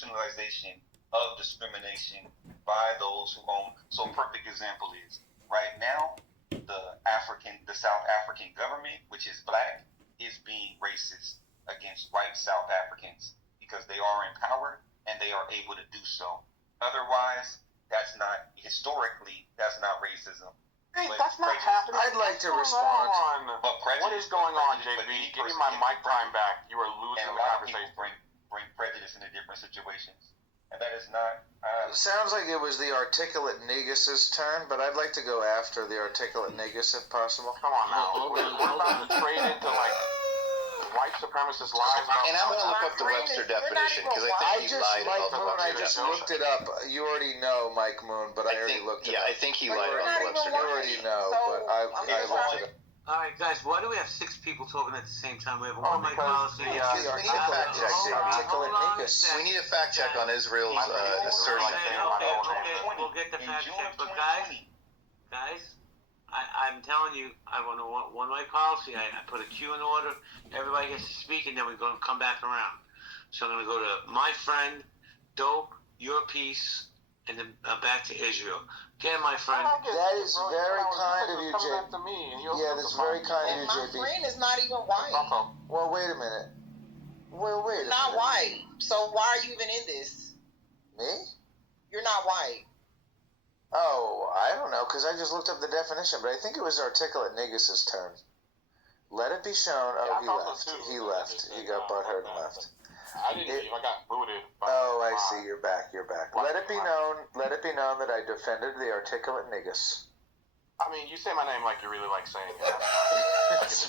institutionalization of discrimination by those who own. So a perfect example is right now, the South African government, which is black, is being racist against white South Africans because they are in power and they are able to do so. Otherwise, that's not racism. Hey, that's not happening. I'd like to respond. But what is going on, JB? Give me my mic time back. You are losing the conversation. Bring prejudice into different situations. And that is not... Sounds like it was the articulate Negus' turn, but I'd like to go after the articulate Negus if possible. Come on now. We're about to trade into, like, white supremacist lies about... And I'm going to look up the Webster definition, because I think he lied about the Webster I just looked it up. You already know, Mike Moon, but I already looked it up. Yeah, I think he lied about the Webster You already know, but I looked it up. All right, guys, why do we have 6 people talking at the same time? We have one mic policy. We need a fact check. Articulate Negus. We need a fact check on Israel's assertion. Okay, we'll get the fact check. But guys, I'm telling you, I want one mic policy. I put a queue in order. Everybody gets to speak, and then we're going to come back around. So I'm going to go to my friend, Dope, your piece, and then back to Israel. Again, my friend. That is very kind of you, JB. Yeah, that's very kind of you, JB. My friend is not even white. Well, wait a minute. Well, wait a minute. Not white. So why are you even in this? Me? You're not white. Oh, I don't know, because I just looked up the definition, but I think it was articulate Negus' turn. Let it be shown. Oh, he left. He got butthurt and left. I didn't leave. I got booted. Oh, I see. You're back. Let it be known that I defended the articulate Negus. I mean, you say my name like you really like saying it. It's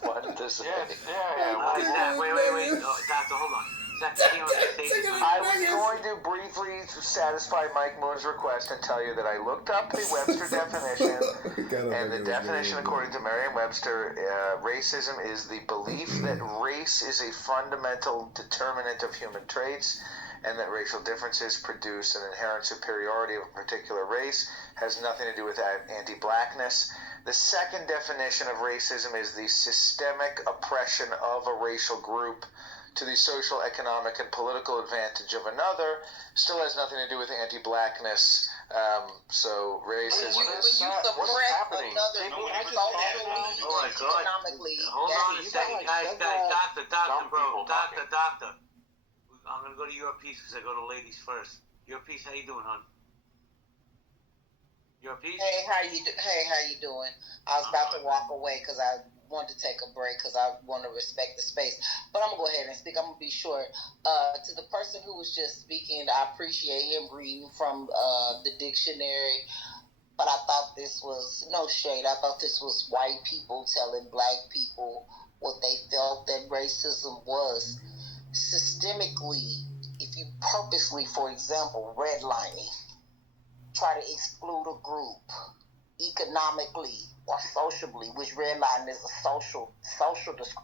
fun to say. Yeah. Wait. Oh, Doctor, hold on. I was going to briefly satisfy Mike Moon's request and tell you that I looked up the Webster definition, and the definition according to Merriam-Webster, racism is the belief that race is a fundamental determinant of human traits, and that racial differences produce an inherent superiority of a particular race, has nothing to do with anti-blackness. The second definition of racism is the systemic oppression of a racial group to the social, economic, and political advantage of another. Still has nothing to do with anti-blackness. So racism when you suppress another socially, economically. Hold on a second, guys, doctor. I'm gonna go to your piece because I go to ladies first. Your piece, how you doing, hon? Your piece. Hey, how you doing? I was about to walk away because I wanted to take a break because I want to respect the space. But I'm going to go ahead and speak. I'm going to be short. To the person who was just speaking, I appreciate him reading from the dictionary. But I thought this was, no shade, I thought this was white people telling black people what they felt that racism was. Systemically, if you purposely, for example, redlining, try to exclude a group economically or socially, which redlining is a social discrimination.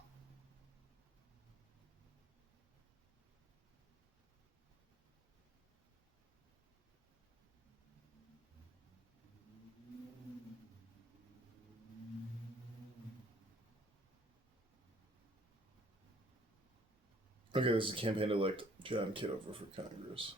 Okay, this is campaign to elect John Kitover for Congress.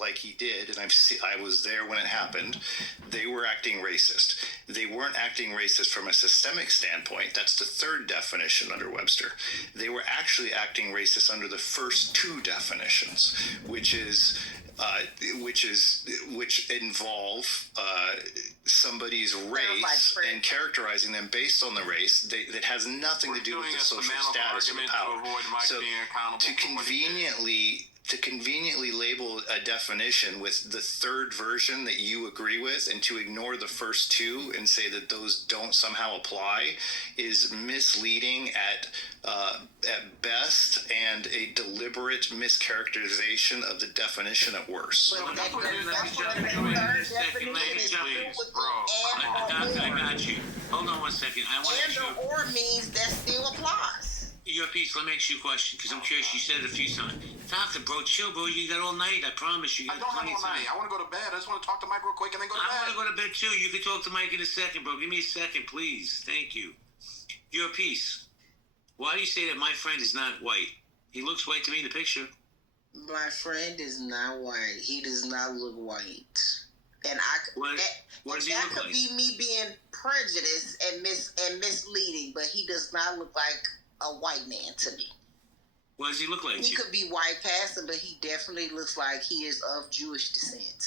Like he did, and I was there when it happened, they were acting racist. They weren't acting racist from a systemic standpoint. That's the third definition under Webster. They were actually acting racist under the first two definitions, which involve somebody's race and characterizing them based on the race that has nothing to do with the social status or the power. So to conveniently to conveniently label a definition with the third version that you agree with and to ignore the first two and say that those don't somehow apply is misleading at best and a deliberate mischaracterization of the definition at worst. But Let me that's jump what in the in third a second. Let definition me is jump do in. with Bro, the I and or. got you. Hold on one second. I want And you. or means that still applies. Your piece. Let me ask you a question because I'm curious. You said it a few times. Doctor, bro, chill, bro. You got all night. I promise you. I don't have all night. I want to go to bed. I just want to talk to Mike real quick and then go to I want bed. to go to bed too. You can talk to Mike in a second, bro. Give me a second, please. Thank you. Your piece. Why do you say that my friend is not white? He looks white to me in the picture. My friend is not white. He does not look white. And What does he that look could like? be me being prejudiced and misleading, but he does not look like a white man to me. What does he look like? He could be white passing, but he definitely looks like he is of Jewish descent.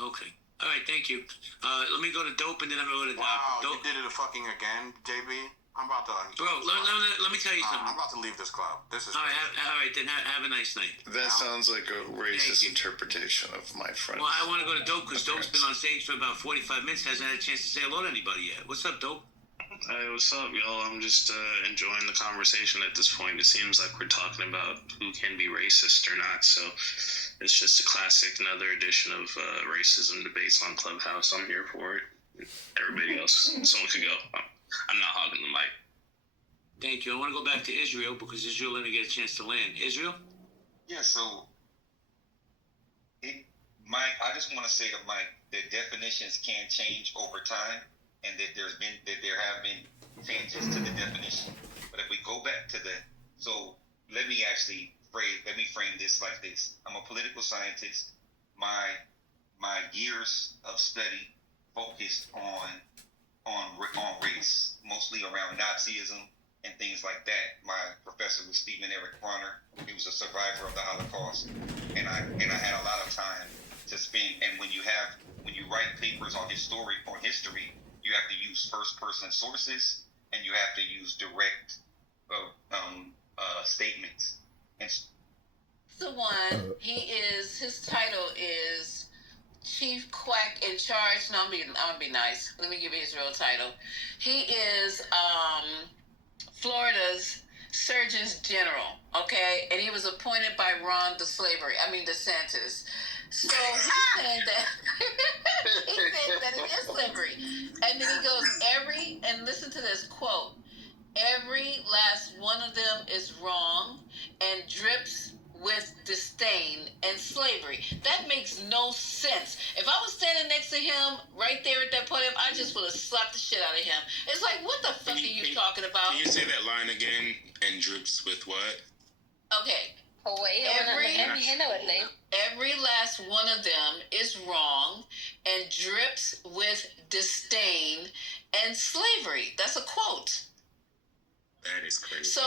Okay. All right. Thank you. Let me go to dope and then I'm going to Wow, dope. you did it fucking again, JB. I'm about to. Bro, let me tell you something. I'm about to leave this club. This is. All right, then have a nice night. That sounds like a racist Thank you. interpretation of my friend. Well, I want to go to Dope because Dope's been on stage for about 45 minutes, hasn't had a chance to say hello to anybody yet. What's up, Dope? Hey, what's up, y'all? I'm just enjoying the conversation at this point. It seems like we're talking about who can be racist or not, so it's just a classic, another edition of racism debates on Clubhouse. I'm here for it. Everybody else, someone could go. I'm not hogging the mic. Thank you. I want to go back to Israel because Israel let me get a chance to land. Israel? Yeah, so Mike, I just want to say to Mike that definitions can change over time, and that there have been changes to the definition. But if we go back to let me frame this like this. I'm a political scientist. My years of study focused on race, mostly around Nazism and things like that. My professor was Stephen Eric Bronner. He was a survivor of the Holocaust, and I had a lot of time to spend. And when you write papers on history, you have to use first person sources and you have to use direct statements. And the one his title is Chief Quack in Charge. No, I'm gonna be nice. Let me give you his real title. He is Florida's Surgeon General, okay? And he was appointed by DeSantis. So he's saying that he says that it is slavery. And then he goes, and listen to this quote, every last one of them is wrong and drips with disdain and slavery. That makes no sense. If I was standing next to him right there at that podium, I just would have slapped the shit out of him. It's like, what the fuck are you talking about? Can you say that line again? And drips with what? Okay. Oh, wait, every last one of them is wrong and drips with disdain and slavery. That's a quote. That is crazy. So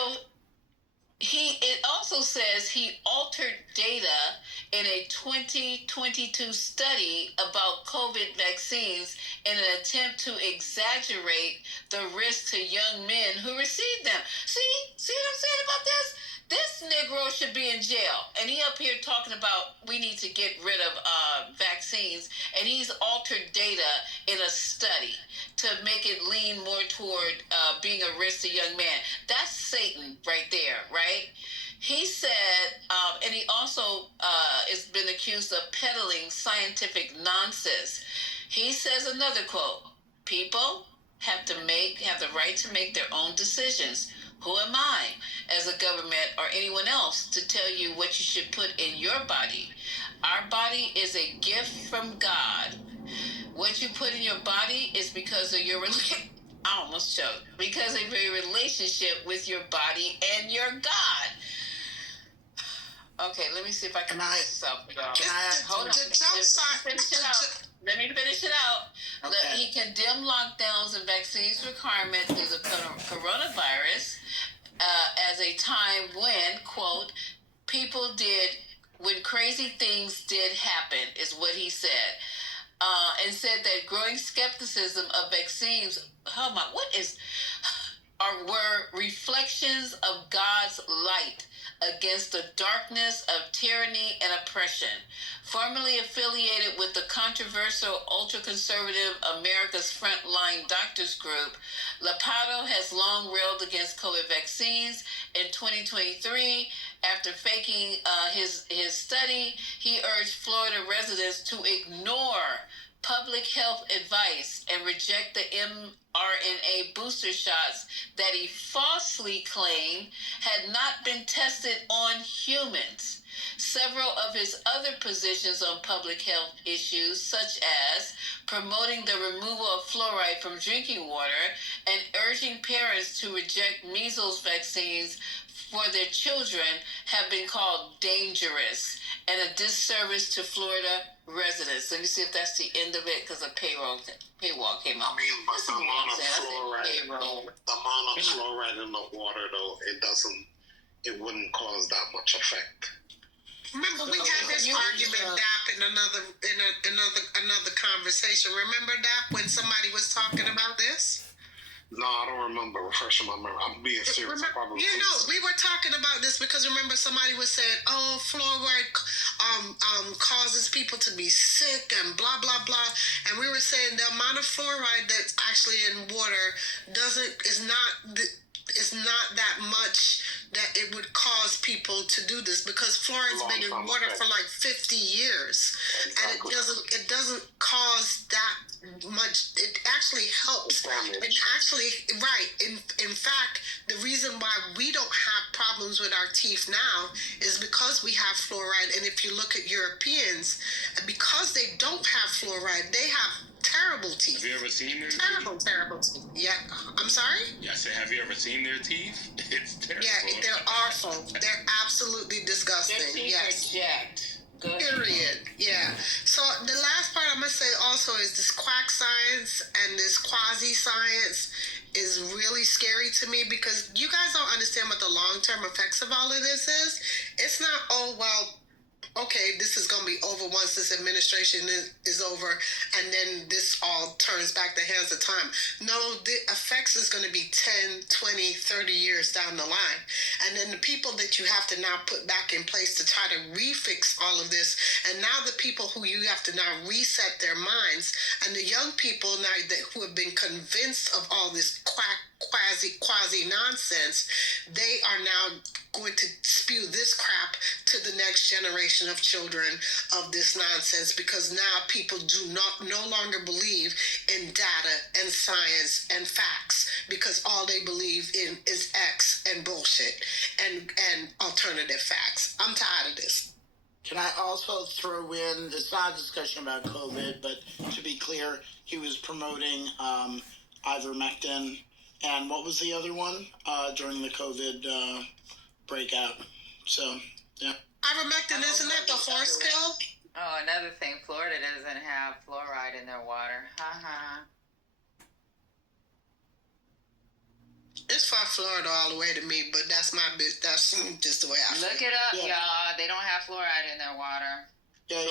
it also says he altered data in a 2022 study about COVID vaccines in an attempt to exaggerate the risk to young men who received them. See what I'm saying about this? This Negro should be in jail. And he up here talking about we need to get rid of vaccines. And he's altered data in a study to make it lean more toward being a risk to young men. That's Satan right there, right? He said, and he also has been accused of peddling scientific nonsense. He says another quote, people have the right to make their own decisions. Who am I, as a government or anyone else, to tell you what you should put in your body? Our body is a gift from God. What you put in your body is because of your I almost choked. Because of your relationship with your body and your God. Okay, let me see if I can finish this up. Hold on. Let me finish it out. Okay. He condemned lockdowns and vaccines requirement through the coronavirus as a time when, quote, when crazy things did happen, is what he said. And said that growing skepticism of vaccines, were reflections of God's light against the darkness of tyranny and oppression. Formerly affiliated with the controversial ultra-conservative America's Frontline Doctors Group, Lapato has long railed against COVID vaccines. In 2023, after faking his study, he urged Florida residents to ignore public health advice and reject the mRNA booster shots that he falsely claimed had not been tested on humans. Several of his other positions on public health issues, such as promoting the removal of fluoride from drinking water and urging parents to reject measles vaccines for their children, have been called dangerous and a disservice to Florida residents. Let me see if that's the end of it, because a paywall came out. I mean, but the amount of fluoride in the water, though, it wouldn't cause that much effect. Remember, we had this argument, Dap, in another conversation. Remember, Dap, when somebody was talking about this? No, I don't remember. Refreshing my memory. I'm being serious. We were talking about this because remember somebody was saying, "Oh, fluoride causes people to be sick and blah blah blah," and we were saying the amount of fluoride that's actually in water is not that much that it would cause people to do this, because fluoride's been in water for like 50 years, and it doesn't cause that much. It actually helps. It actually, right. In fact, the reason why we don't have problems with our teeth now is because we have fluoride. And if you look at Europeans, because they don't have fluoride, they have terrible teeth. Have you ever seen their teeth? Terrible teeth. Yeah. I'm sorry? Yeah, I said, have you ever seen their teeth? It's terrible. Yeah, they're awful. They're absolutely disgusting. Their teeth are jacked. Good. Period. Yeah. So the last part I'm going to say also is this quack science and this quasi-science is really scary to me, because you guys don't understand what the long-term effects of all of this is. It's not, oh, well, okay, this is going to be over once this administration is over, and then this all turns back the hands of time. No, the effects is going to be 10, 20, 30 years down the line. And then the people that you have to now put back in place to try to refix all of this, and now the people who you have to now reset their minds, and the young people now who have been convinced of all this quasi nonsense, they are now going to spew this crap to the next generation of children of this nonsense, because now people no longer believe in data and science and facts, because all they believe in is X and bullshit and alternative facts. I'm tired of this. Can I also throw in, it's not a discussion about COVID, but to be clear, he was promoting ivermectin, and what was the other one during the COVID breakout? So, yeah. Ivermectin, isn't that the horse pill? Oh, another thing, Florida doesn't have fluoride in their water. It's far Florida all the way to me, but that's just the way I feel. Look it up, y'all. They don't have fluoride in their water. Yeah,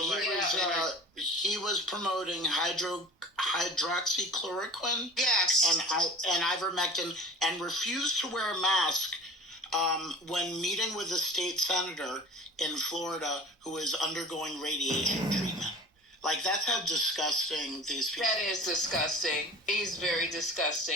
he was promoting hydroxychloroquine. Yes. And ivermectin, and refused to wear a mask when meeting with a state senator in Florida who is undergoing radiation treatment. Like, that's how disgusting these people are. That is disgusting. He's very disgusting.